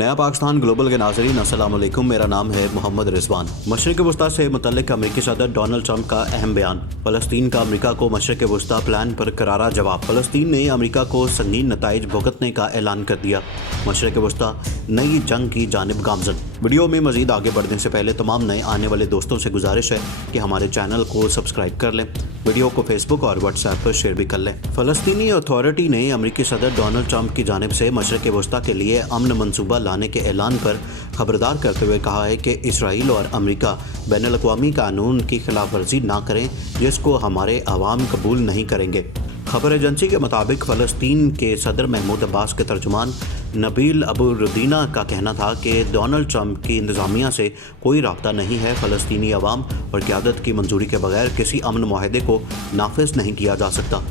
नया पाकिस्तान ग्लोबल के नाज़रीन अस्सलाम वालेकुम। मेरा नाम है मोहम्मद रिजवान। मशरिक़ वस्ता से मुतल्लिक़ अमेरिकी सदर डोनाल्ड ट्रंप का अहम बयान। फ़लस्तीन का अमेरिका को मशरिक़ वस्ता प्लान पर करारा जवाब। फ़लस्तीन ने अमेरिका को संगीन नताइज भुगतने का ऐलान कर दिया। मशरिक़ वस्ता नई जंग की जानिब गामज़न। वीडियो में मज़ीद आगे बढ़ने से पहले तमाम नए आने वाले दोस्तों से गुजारिश है कि हमारे चैनल को सब्सक्राइब कर लें, वीडियो को फेसबुक और व्हाट्सएप पर शेयर भी कर लें। फ़लस्तीनी अथॉरिटी ने अमेरिकी सदर डोनाल्ड ट्रंप की जानिब से मशरिक़ वस्ता के लिए अमन मंसूबा लाने के ऐलान पर खबरदार करते हुए कहा है कि इसराइल और अमेरिका बैनुल-अक़वामी कानून की खिलाफ वर्जी ना करें, जिसको हमारे अवाम कबूल नहीं करेंगे। खबर एजेंसी के मुताबिक फ़लस्तीन के सदर महमूद अब्बास के तर्जुमान नबील अबू रुदीना का कहना था कि डोनाल्ड ट्रंप की इंतज़ामिया से कोई राब्ता नहीं है। फ़लस्तीनी अवाम और क़यादत की मंजूरी के बगैर किसी अमन मुआहदे को नाफिज नहीं किया जा सकता।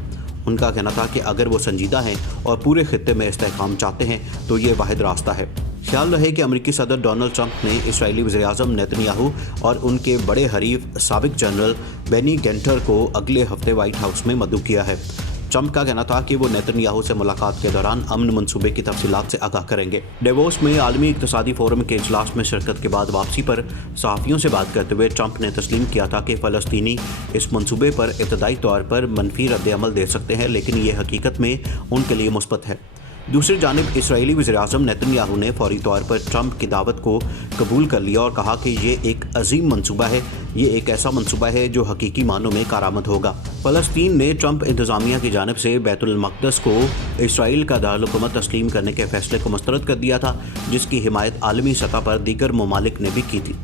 उनका कहना था कि अगर वो संजीदा हैं और पूरे खित्ते में इस्तेहकाम चाहते हैं तो ये वाहिद रास्ता है। ख्याल रहे कि अमेरिकी सदर डोनाल्ड ट्रंप ने इसराइली वज़ीर-ए-आज़म नेतन्याहू और उनके बड़े हरीफ साबिक जनरल बेनी गैंटर को अगले हफ्ते व्हाइट हाउस में मदऊ किया है। ट्रंप का कहना था कि वो नेतन्याहू से मुलाकात के दौरान अमन मंसूबे की तफसीलात से आगाह करेंगे। डेवोस में आलमी इक़्तिसादी फोरम के इजलास में शिरकत के बाद वापसी पर सहाफ़ियों से बात करते हुए ट्रंप ने तस्लीम किया था कि फ़लस्तीनी इस मंसूबे पर इब्तदाई तौर पर मनफी रद्द-ए-अमल दे सकते हैं, लेकिन ये हकीकत में उनके लिए मुस्बत है। दूसरी जानिब इसराइली वज़ीर-ए-आज़म नेतन्याहू ने फौरी तौर पर ट्रंप की दावत को कबूल कर लिया और कहा कि ये एक अजीम मंसूबा है, ये एक ऐसा मंसूबा है जो हकीकी मानों में कारामद होगा। फ़लस्तीन ने ट्रंप इंतज़ामिया की जानिब से बैतुल मक़दस को इसराइल का दारुल-हुकूमत तस्लीम करने के फैसले को मुस्तरद कर दिया था, जिसकी हिमायत आलमी सतह पर दीगर ममालिक ने भी की थी।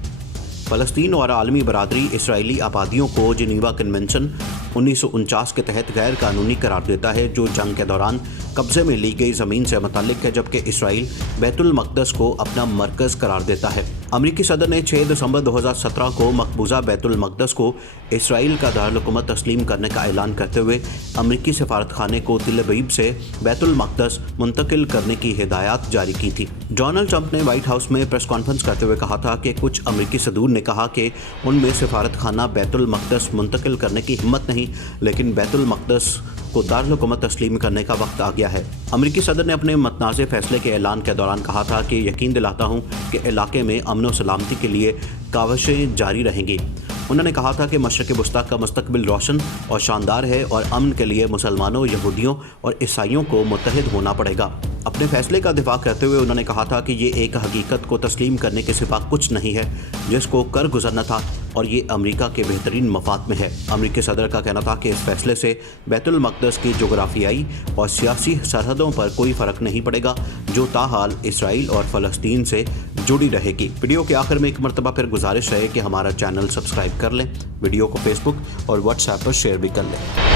फ़लस्तीन और आलमी बरादरी इसराइली आबादियों को जिनीवा कन्वेंशन 1949 के तहत गैर कानूनी करार देता है, जो जंग के दौरान कब्ज़े में ली गई ज़मीन से मुतल्लिक़ है, जबकि इसराइल बैतुल मक़दस को अपना मरकज़ करार देता है। अमेरिकी सदर ने 6 दिसंबर 2017 को मकबूजा बैतुल मक़दस को इसराइल का दारुल-हुकूमत तस्लीम करने का ऐलान करते हुए अमेरिकी सफारतखाने को तिल अबीब से बैतुल मक़दस मुंतकिल करने की हिदायत जारी की थी। डोनाल्ड ट्रंप ने व्हाइट हाउस में प्रेस कॉन्फ्रेंस करते हुए कहा था कि कुछ अमेरिकी सदूर ने कहा कि उनमें सफारतखाना बैतुल मक़दस मुंतकिल करने की हिम्मत नहीं, लेकिन बैतुल मक़दस को दारुल-हुकूमत तस्लीम करने का वक्त आ गया है। अमेरिकी सदर ने अपने मतनाज़े फैसले के ऐलान के दौरान कहा था कि यकीन दिलाता हूँ कि इलाके में अमन व सलामती के लिए काविशें जारी रहेंगी। उन्होंने कहा था कि मशरिक़ वस्ता का मुस्तक़बिल रोशन और शानदार है और अमन के लिए मुसलमानों, यहूदियों और ईसाइयों को मुत्तहिद होना पड़ेगा। अपने फैसले का दिफा करते हुए उन्होंने कहा था कि ये एक हकीकत को तस्लीम करने के सिवा कुछ नहीं है जिसको कर गुजरना था, और ये अमेरिका के बेहतरीन मफाद में है। अमेरिकी सदर का कहना था कि इस फैसले से बैतुल मक़दस की जोग्राफियाई और सियासी सरहदों पर कोई फ़र्क नहीं पड़ेगा, जो ताहाल इसराइल और फ़लस्तीन से जुड़ी रहेगी। वीडियो के आखिर में एक मरतबा फिर गुजारिश है कि हमारा चैनल सब्सक्राइब कर लें, वीडियो को फेसबुक और व्हाट्सएप पर शेयर भी कर लें।